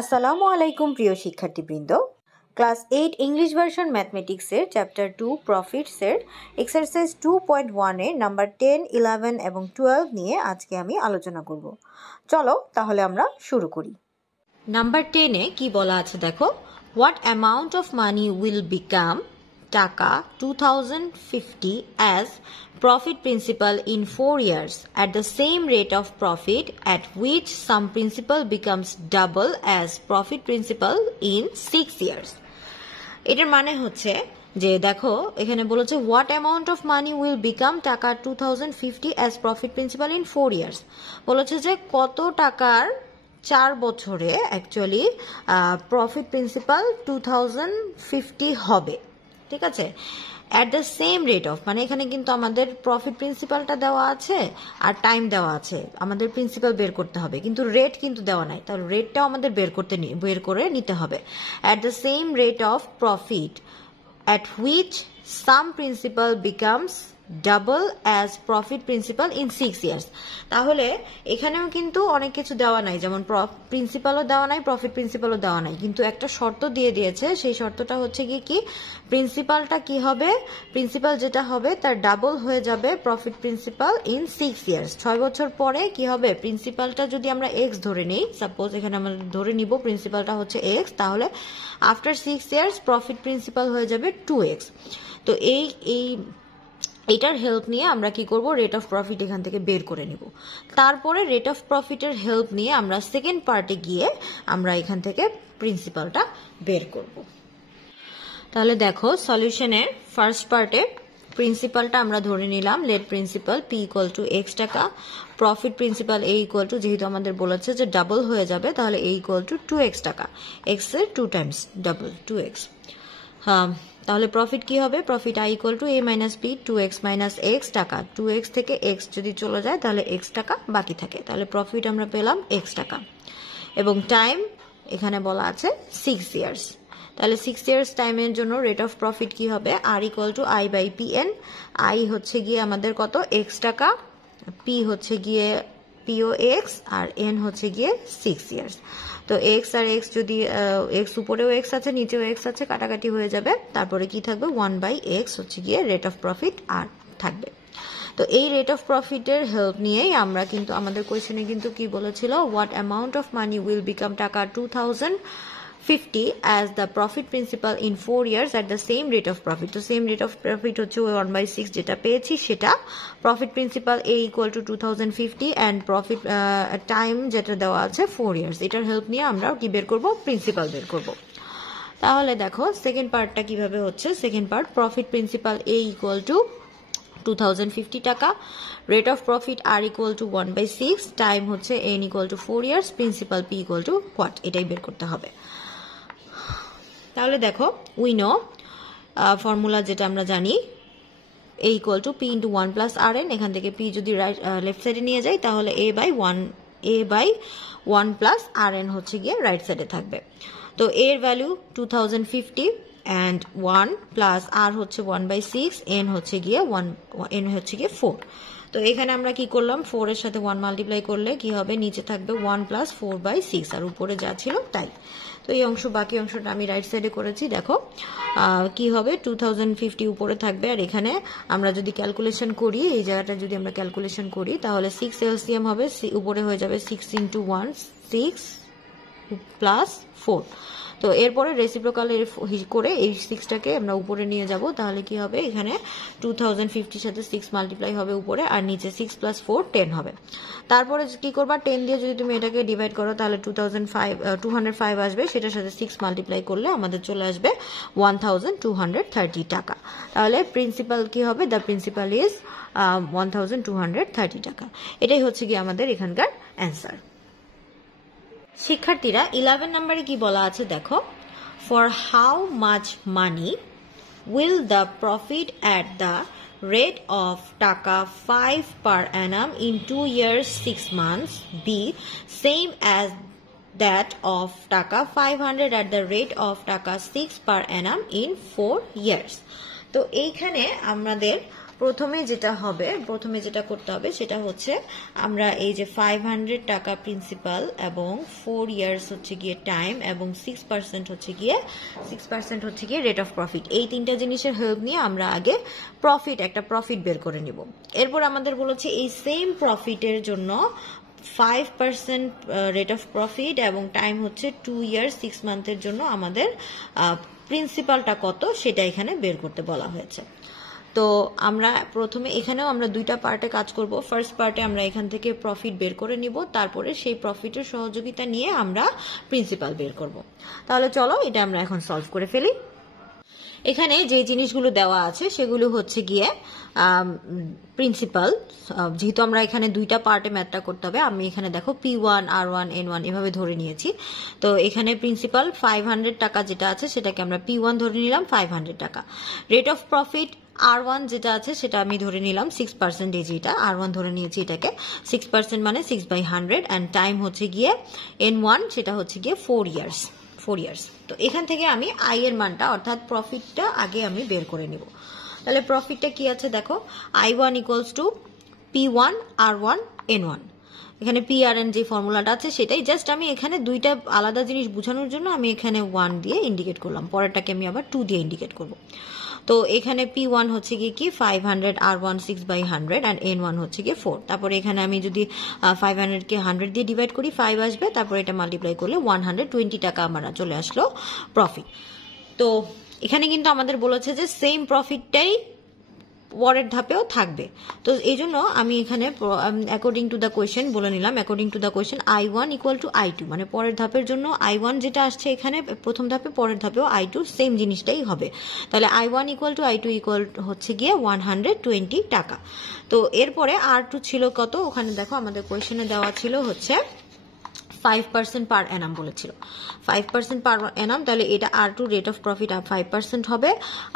আসসালামু আলাইকুম প্রিয় শিক্ষার্থীবৃন্দ। ক্লাস 8 ইংলিশ ভার্সন ম্যাথমেটিক্সের চ্যাপ্টার 2 প্রফিটসের এক্সারসাইজ 2.1 এর নাম্বার 10, 11 এবং 12 নিয়ে আজকে আমি আলোচনা করব। চলো তাহলে আমরা শুরু করি। নাম্বার 10 এ কি বলা আছে দেখো, what amount of money will become টাকা 2050 as profit principal in 4 years at the same rate of profit at which some principal becomes double as profit principal in 6 years. এটার মানে হচ্ছে যে দেখো এখানে বলেছে what amount of money will become টাকা 2050 as profit principal in 4 years, বলেছে যে কত টাকার 4 বছরে অ্যাকচুয়ালি প্রফিট প্রিন্সিপাল 2050 হবে। ঠিক আছে, at the same rate of, মানে এখানে কিন্তু আমাদের প্রফিট প্রিন্সিপালটা দেওয়া আছে আর টাইম দেওয়া আছে, আমাদের প্রিন্সিপাল বের করতে হবে, কিন্তু রেট কিন্তু দেওয়া নাই, তাহলে রেটটাও আমাদের বের করে নিতে হবে। At the same rate of profit at which some principal becomes double as profit principal in 6 years. তাহলে এখানেও কিন্তু অনেক কিছু দেওয়া নাই, যেমন প্রিন্সিপালও দেওয়া নাই, প্রফিট প্রিন্সিপালও দেওয়া নাই, কিন্তু একটা শর্ত দিয়ে দিয়েছে। সেই শর্তটা হচ্ছে কি প্রিন্সিপালটা কি হবে, প্রিন্সিপাল যেটা হবে তার ডাবল হয়ে যাবে প্রফিট প্রিন্সিপাল ইন 6 ইয়ার্স। 6 বছর পরে কি হবে, প্রিন্সিপালটা যদি আমরা এক্স ধরে নিই, সাপোজ এখানে আমরা ধরে নিব প্রিন্সিপালটা হচ্ছে এক্স, তাহলে আফটার 6 ইয়ার্স প্রফিট প্রিন্সিপাল হয়ে যাবে 2x। তো এইটার হেল্প নিয়ে আমরা কি করব, রেট অফ প্রফিট এখান থেকে বের করে নিব। তারপরে রেট অফ প্রফিটের হেল্প নিয়ে আমরা সেকেন্ড পার্টে গিয়ে আমরা এখান থেকে প্রিন্সিপালটা বের করব। তাহলে দেখো সলিউশনের ফার্স্ট পার্টে প্রিন্সিপালটা আমরা ধরে নিলাম, let principal P equal to X টাকা, profit principal A equal to, যেহেতু আমাদের বলেছে যে ডাবল হয়ে যাবে তাহলে এ ইকুয়াল টু 2x টাকা, এক্স এর 2 টাইমস ডাবল 2x। তাহলে প্রফিট কি হবে, profit I equal to A minus B 2x minus X টাকা, 2x থেকে x যদি চলে যায় তাহলে x টাকা বাকি থাকে, তাহলে প্রফিট আমরা পেলাম x টাকা। এবং টাইম এখানে বলা আছে 6 ইয়ার্স, তাহলে 6 ইয়ার্স টাইমের জন্য রেট অফ প্রফিট কি হবে, R equal to I by P N. I হচ্ছে গিয়ে আমাদের কত, x টাকা, পি হচ্ছে গিয়ে পিও এক্স, আর এন হচ্ছে গিয়ে 6 ইয়ার্স। তো এক্স আর এক্স যদি এক্স উপরেও এক্স আছে নিচেও এক্স আছে, কাটাকাটি হয়ে যাবে, তারপরে কি থাকবে 1/x হচ্ছে গিয়ে রেট অফ প্রফিট আর থাকবে। তো এই রেট অফ প্রফিটের হেল্প নিয়েই আমরা কিন্তু আমাদের কোয়েশ্চেনে কিন্তু কি বলেছিল, what amount of money will become টাকা 2050 as the profit principal in 4 years at the same rate of profit. তো সেম রেট অফ প্রফিট হচ্ছে 1/6 যেটা পেয়েছি সেটা, profit principal A equal to 2050 and profit time যেটা দেওয়া আছে 4 ইয়ার্স। এটার হেল্প নিয়ে আমরা কি বের করব, প্রিন্সিপাল বের করব। তাহলে দেখো সেকেন্ড পার্টটা কিভাবে হচ্ছে, second part profit principal A equal to 2050 টাকা, rate of profit R equal to 1/6, time হচ্ছে N equal to 4 years, principal P equal to what, এটাই বের করতে হবে। তাহলে দেখো উই নো ফর্মুলা যেটা আমরা জানি, A equal to P into 1 plus R N, এখান থেকে পি যদি লেফট সাইডে নিয়ে যাই তাহলে A by 1 plus R N হচ্ছে গিয়ে রাইট সাইডে থাকবে। তো এর ভ্যালু 2050 অ্যান্ড 1 প্লাস আর হচ্ছে 1/6, এন হচ্ছে গিয়ে 4। তো এখানে আমরা কি করলাম, 4 এর সাথে 1 মাল্টিপ্লাই করলে কি হবে, নিচে থাকবে 1 প্লাস 4/6 আর উপরে যা ছিল তাই। তো এই অংশ, বাকি অংশটা আমি রাইট সাইডে করেছি। দেখো কি হবে, 2050 উপরে থাকবে, আর এখানে আমরা যদি ক্যালকুলেশন করি, এই জায়গাটা যদি আমরা ক্যালকুলেশন করি তাহলে 6 এলসিএম হবে, উপরে হয়ে যাবে 6 ইন্টু 1 6 প্লাস 4। তো এরপরে রেসিপ্রোকাল করে এই 6টাকে আমরা উপরে নিয়ে যাব, তাহলে কি হবে, এখানে 2050 সাথে 6 মাল্টিপ্লাই হবে উপরে, আর নিচে 6 প্লাস 4 10 হবে। তারপরে কি করবা, 10 দিয়ে যদি তুমি এটাকে ডিভাইড করো তাহলে 205 আসবে, সেটার সাথে 6 মাল্টিপ্লাই করলে আমাদের চলে আসবে 1230 টাকা। তাহলে প্রিন্সিপাল কি হবে, দ্য প্রিন্সিপাল ইজ 1230 টাকা। এটাই হচ্ছে কি আমাদের এখানকার অ্যান্সার। শিক্ষার্থীরা 11 নম্বরে কি বলা আছে দেখো, for how much money will the profit at the rate of taka 5 per annum in 2 years 6 months be same as that of taka 500 at the rate of টাকা 6 পার অ্যানাম ইন 4 years। তো এইখানে আমাদের প্রথমে যেটা করতে হবে সেটা হচ্ছে আমরা এই যে 500 টাকা প্রিন্সিপাল এবং 4 ইয়ার্স হচ্ছে গিয়ে টাইম এবং 6% হচ্ছে গিয়ে রেট অফ প্রফিট, এই তিনটা জিনিসের হেল্প নিয়ে আমরা আগে একটা প্রফিট বের করে নিব। এরপর আমাদের বলেছে এই সেম প্রফিটের জন্য 5% রেট অফ প্রফিট এবং টাইম হচ্ছে 2 ইয়ার্স 6 মান্থের জন্য আমাদের প্রিন্সিপালটা কত সেটা এখানে বের করতে বলা হয়েছে। তো আমরা প্রথমে এখানেও আমরা দুইটা পার্টে কাজ করব। ফার্স্ট পার্টে আমরা এখান থেকে প্রফিট বের করে নিব, তারপরে সেই প্রফিটের সহযোগিতা নিয়ে আমরা প্রিন্সিপাল বের করব। তাহলে চলো এটা আমরা এখন সলভ করে ফেলি। এখানে যে জিনিসগুলো দেওয়া আছে সেগুলো হচ্ছে গিয়ে প্রিন্সিপাল, যেহেতু আমরা এখানে দুইটা পার্টে ম্যাথটা করতে হবে, আমি এখানে দেখো P1 R1 N1 এভাবে ধরে নিয়েছি। তো এখানে প্রিন্সিপাল 500 টাকা যেটা আছে সেটাকে আমরা P1 ধরে নিলাম 500 টাকা। রেট অফ প্রফিট R1 যেটা আছে সেটা আমি ধরে নিলাম 6%, এটা R1 ধরে নিয়েছি, এটাকে 6% মানে 6/100, অ্যান্ড টাইম হচ্ছে গিয়ে N1 সেটা হচ্ছে গিয়ে 4 ইয়ার্স। তো এখান থেকে আমি আই এর মানটা অর্থাৎ প্রফিটটা আগে আমি বের করে নিব। তাহলে প্রফিটটা কি আছে দেখো, I1 equals to P1 R1 N1। এখানে পি আর এন যে ফর্মুলাটা আছে সেটাই, জাস্ট আমি এখানে দুইটা আলাদা জিনিস বোঝানোর জন্য আমি এখানে 1 দিয়ে ইন্ডিকেট করলাম, পরেরটাকে আমি আবার 2 দিয়ে ইন্ডিকেট করব। তো এখানে P1 হচ্ছে গিয়ে কি 500 R1 6/100 and N1 হচ্ছে গিয়ে 4। তারপরে এখানে আমি যদি 500 কে 100 দিয়ে ডিভাইড করি 5 আসবে, তারপরে এটা মাল্টিপ্লাই করলে 120 টাকা আমার চলে আসলো প্রফিট। তো এখানে কিন্তু আমাদের বলেছে যে সেম প্রফিটটাই পরের ধাপেও থাকবে। তো এই জন্য আমি এখানে অ্যাকর্ডিং টু দ্য কোয়েশ্চেন বলে নিলাম, according to the question I1 equal to I2, মানে পরের ধাপের জন্য I1 যেটা আসছে এখানে প্রথম ধাপে, পরের ধাপেও I2 সেম জিনিসটাই হবে। তাহলে I1 equal to I2 equal হচ্ছে গিয়ে 120 টাকা। তো এরপরে R2 ছিল কত, ওখানে দেখো আমাদের কোয়েশ্চেনে দেওয়া ছিল হচ্ছে 5% পার অ্যানাম বলেছিল, 5% পার অ্যানাম। তাহলে এটা R2 রেট অফ প্রফিট 5% হবে,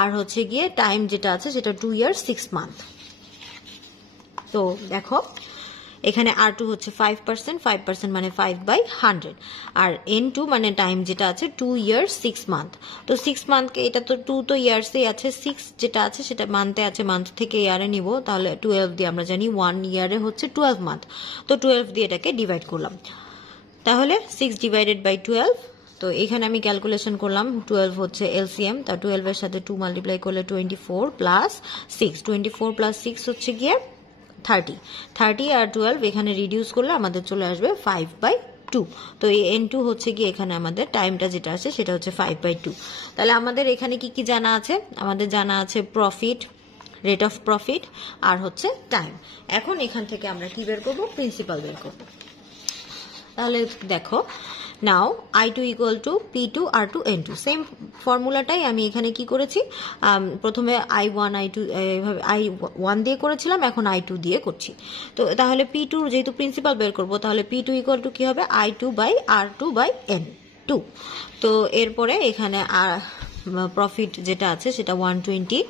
আর হচ্ছে গিয়ে টাইম যেটা আছে সেটা 2 ইয়ার্স 6 মান্থ। তো দেখো এখানে R2 হচ্ছে 5% মানে 5/100, আর N2 মানে টাইম যেটা আছে 2 ইয়ার্স 6 মান্থ। তো 6 মান্থকে এটা তো 2 তো ইয়ার্সে আছে, 6 যেটা আছে সেটা মান্থে আছে, মান্থ থেকে ইয়ারে নিব, তাহলে 12 দিয়ে আমরা জানি 1 ইয়ারে হচ্ছে 12 মান্থ। তো 12 দিয়ে এটাকে ডিভাইড করলাম, তাহলে 6 ডিভাইডেড বাই 12। তো এখানে আমি ক্যালকুলেশন করলাম 12 হচ্ছে এলসিএম, তা 12 এর সাথে 2 মাল্টিপ্লাই করলে 24 প্লাস 6, 24 প্লাস 6 হচ্ছে গিয়ে 30 আর 12 এখানে রিডিউস করলে আমাদের চলে আসবে 5/2। তো এই N2 হচ্ছে গিয়ে এখানে আমাদের টাইমটা যেটা আছে সেটা হচ্ছে 5/2। তাহলে আমাদের এখানে কি কি জানা আছে, আমাদের জানা আছে প্রফিট, রেট অফ প্রফিট আর হচ্ছে টাইম। এখন এখান থেকে আমরা কি বের করব, প্রিন্সিপাল বের করব। তাহলে দেখো now I2 equal to P2 R2 N2, same ফর্মুলাটাই আমি এখানে কি করেছি, প্রথমে I1 I2 এইভাবে I1 দিয়ে করেছিলাম, এখন I2 দিয়ে করছি। তো তাহলে P2 যেহেতু প্রিন্সিপাল বের করব, তাহলে P2 ইকুয়াল টু কি হবে I2/R2/N2। তো এরপরে এখানে প্রফিট যেটা আছে সেটা 120,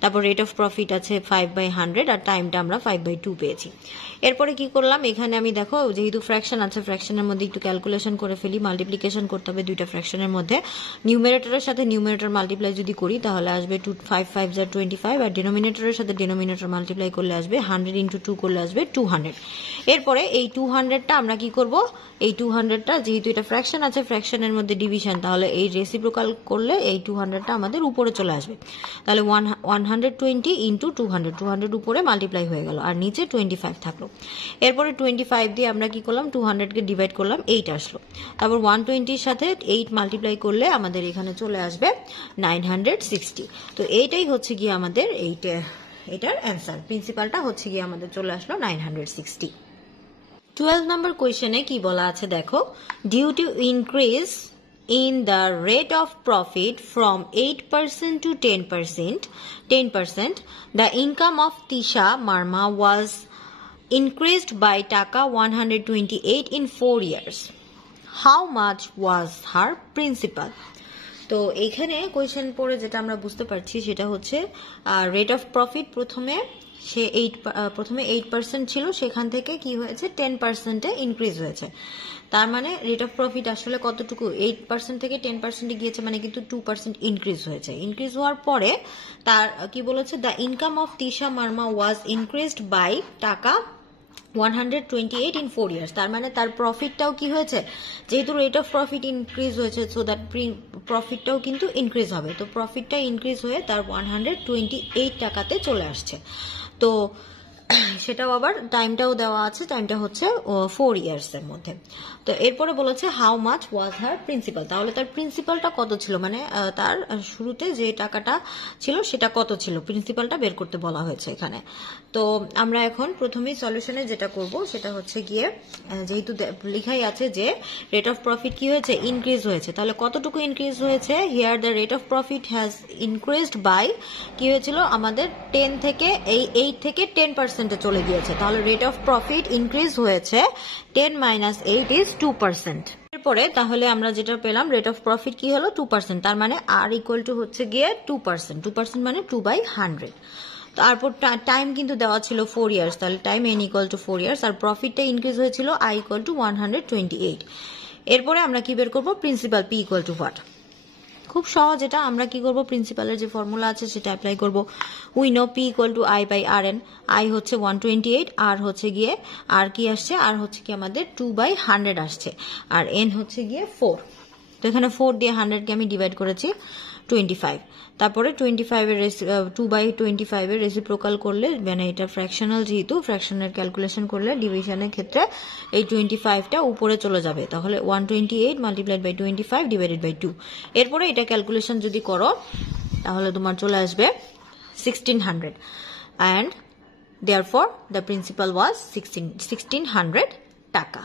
তারপর রেট অফ প্রফিট আছে 5/100 আর টাইমটা আমরা 5/2 পেয়েছি। এরপরে কি করলাম, এখানে আমি দেখো যেহেতু ফ্র্যাকশন আছে ফ্র্যাকশনের মধ্যে একটু ক্যালকুলেশন করে ফেলি, মাল্টিপ্লিকেশন করতে হবে দুইটা ফ্র্যাকশনের মধ্যে। নিউমারেটরের সাথে নিউমারেটর মাল্টিপ্লাই যদি করি তাহলে আসবে 2 5 5 25, আর ডিনোমিনেটরের সাথে ডিনোমিনেটর মাল্টিপ্লাই করলে আসবে 100 × 2 করলে আসবে 200। এরপরে এই 200টা আমরা কি করব, এই 200টা যেহেতু এটা ফ্র্যাকশন আছে ফ্র্যাকশনের মধ্যে ডিভিশন, তাহলে এই রেসিপ্রোকাল করলে এই 200টা আমাদের উপরে চলে আসবে। তাহলে 120 × 200 উপরে মাল্টিপ্লাই হয়ে গেল, আর নিচে 25 থাকলো। এরপরে 25 দিয়ে আমরা কি করলাম, 200কে ডিভাইড করলাম, 8 আসলো। তারপর 120 সাথে 8 মাল্টিপ্লাই করলে আমাদের এখানে চলে আসবে 960। তো এইটাই হচ্ছে গিয়ে আমাদের এটার অ্যান্সার, প্রিন্সিপালটা হচ্ছে গিয়ে আমাদের চলে আসলো 960। 12 নম্বর কোয়েশ্চেনে কি বলা আছে দেখো, due to increase in the rate of profit from 8% to 10%, the income of Tisha Marma was increased by Taka 128 in 4 years. How much was her principal? তো এইখানে কোয়েশ্চেন পড়ে যেটা আমরা বুঝতে পারছি সেটা হচ্ছে রেট অফ প্রফিট প্রথমে 8% ছিল, সেখান থেকে কি হয়েছে 10%-এ ইনক্রিজ হয়েছে। তার মানে রেট অফ প্রফিট আসলে কতটুকু 8% থেকে 10%-এ গিয়েছে, মানে কিন্তু 2% ইনক্রিজ হয়েছে। ইনক্রিজ হওয়ার পরে তার কি বলেছে, the income of Tisha Marma was increased by taka 128 in 4 years। তার মানে তার প্রফিটটাও কি হয়েছে, যেহেতু রেট অফ প্রফিট ইনক্রিজ হয়েছে সো দ্যাট প্রফিটটাও কিন্তু ইনক্রিজ হবে। তো প্রফিটটা ইনক্রিজ হয়ে তার 128 টাকাতে চলে আসছে। তো সেটাও আবার টাইমটাও দেওয়া আছে, টাইমটা হচ্ছে 4 ইয়ার্সের মধ্যে। তো এরপরে বলেছে how much was her principal, তাহলে তার প্রিন্সিপালটা কত ছিল, মানে তার শুরুতে যে টাকাটা ছিল সেটা কত ছিল, প্রিন্সিপালটা বের করতে বলা হয়েছে এখানে। তো আমরা এখন প্রথমেই সলিউশনে যেটা করব সেটা হচ্ছে গিয়ে, যেহেতু লেখাই আছে যে রেট অফ প্রফিট কি হয়েছে, ইনক্রিজ হয়েছে, তাহলে কতটুকু ইনক্রিজ হয়েছে, here the rate of profit has increased by কি হয়েছিল আমাদের 10 থেকে 8 থেকে 10%-এ চলে গিয়েছে। তাহলে রেট অফ প্রফিট ইনক্রিজ হয়েছে 10 - 8 is 2%। এরপরে তাহলে আমরা যেটা পেলাম রেট অফ প্রফিট কি হলো 2%, তার মানে আর ইকুয়াল টু হচ্ছে গিয়ে 2%, মানে 2/100। তারপর টাইম কিন্তু দেওয়া ছিল 4 ইয়ার্স, তাহলে time n equal to 4 years, আর প্রফিটটা ইনক্রিজ হয়েছিল i ইকুয়াল টু 128। এরপরে আমরা কি বের করবো, principal p equal to what. খুব সহজ, এটা আমরা কি করব, প্রিন্সিপালের যে ফর্মুলা আছে সেটা অ্যাপ্লাই করব। We know p equal to i/rn, i হচ্ছে 128, আর হচ্ছে গিয়ে আর কি আসছে, আর হচ্ছে কি আমাদের 2/100 আসছে, আর n হচ্ছে গিয়ে 4। তো এখানে 4 দিয়ে 100-কে আমি ডিভাইড করেছি 25। তারপরে 25-এর 2/25-এর রেসিপ্রোকাল করলে, মানে এটা ফ্র্যাকশনাল, যেহেতু ফ্র্যাকশনের ক্যালকুলেশন করলে ডিভিশনের ক্ষেত্রে এই 25টা উপরে চলে যাবে, তাহলে 128 মাল্টিপ্লাইড বাই 25 ডিভাইডেড বাই 2। এরপরে এটা ক্যালকুলেশন যদি করো তাহলে তোমার চলে আসবে 1600, অ্যান্ড দেয়ারফর দ্য প্রিন্সিপাল ওয়াজ 1600 টাকা।